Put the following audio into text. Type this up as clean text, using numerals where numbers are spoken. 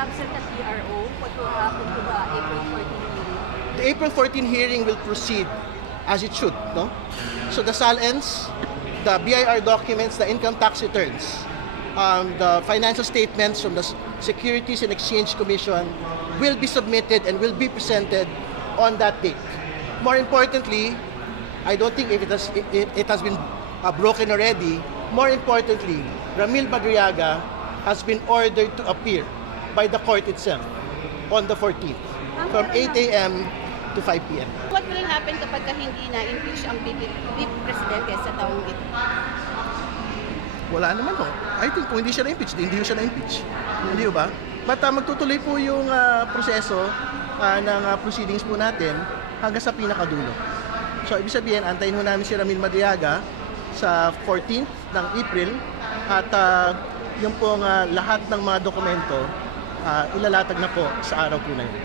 absent at PRO, what will happen to the April 14 hearing? The April 14 hearing will proceed as it should, no? So the SALNs, the BIR documents, the income tax returns, the financial statements from the Securities and Exchange Commission will be submitted and will be presented on that date. More importantly, I don't think if it has been broken already. More importantly, Ramil Madriaga has been ordered to appear by the court itself on the 14th from 8 a.m. to 5 p.m. What will happen kapag hindi na-impeach ang VP Presidente sa taong ito? Wala naman ho. I think kung hindi siya na-impeach, hindi siya na-impeach. Hindi ba? But magtutuloy po yung proseso ng proceedings po natin hanggang sa pinakadulo. So, ibig sabihin, antayin ho namin si Ramil Madriaga sa 14th ng April at yung pong lahat ng mga dokumento ilalatag na po sa araw po na yun.